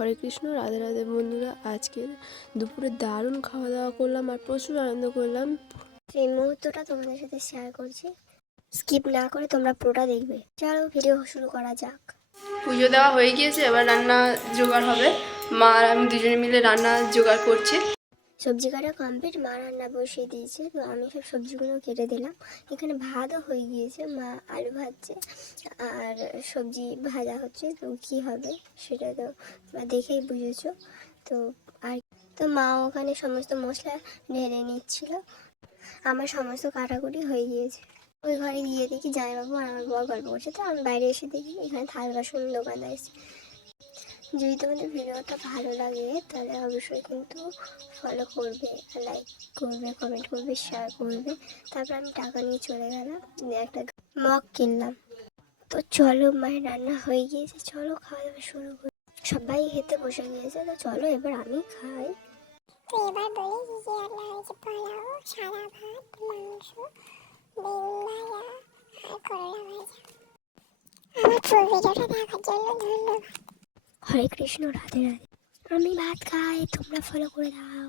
হরে কৃষ্ণ রাধে রাধে বন্ধুরা। আজকে দুপুরে দারুণ খাওয়া দাওয়া করলাম আর প্রচুর আনন্দ করলাম। সেই মুহূর্তটা তোমাদের সাথে শেয়ার করছি। স্কিপ না করে তোমরা পুরোটা দেখবে। চলো ভিডিও শুরু করা যাক। পুজো দেওয়া হয়ে গিয়েছে এবার রান্না জোগাড় হবে। মা আর আমি দুজনে মিলে রান্না জোগাড় করছি। সবজি কাটা কমপ্লিট মা রান্না বসিয়ে দিয়েছে। তো আমি সব সবজিগুলো কেটে দিলাম। এখানে ভাতও হয়ে গিয়েছে, মা আলু ভাজছে, আর সবজি ভাজা হচ্ছে। তো কী হবে সেটা তো দেখেই বুঝেছ। তো আর তো মা ওখানে সমস্ত মশলা ঢেলে নিচ্ছিল। আমার সমস্ত কাটাকুটি হয়ে গিয়েছে। ওই ঘরে গিয়ে দেখি জামাইবাবু আর আমার বর গল্প করছে। তো আমি বাইরে এসে দেখি এখানে থাল বাসন দোকানদার এসেছে যদি তোমাদের ভিডিওটা ভালো লাগে, তাহলে অবশ্যই কিন্তু ফলো করবে লাইক করবে কমেন্ট করবে শেয়ার করবে। তারপর আমি টাকা নিয়ে চলে গেলাম একটা মগ কিনলাম। তো চলো, মায়ের রান্না হয়ে গিয়েছে, চলো খাওয়া দাওয়া শুরু করি। সবাই খেতে বসে গিয়েছে, তো চলো এবার আমি খাই। তো ভাত, মাংস আমার ভিডিওটা দেখার জন্য ধন্যবাদ। হরে কৃষ্ণ রাধে রাধে। আমি ভাত খাই তোমরা ফলো করে দাও।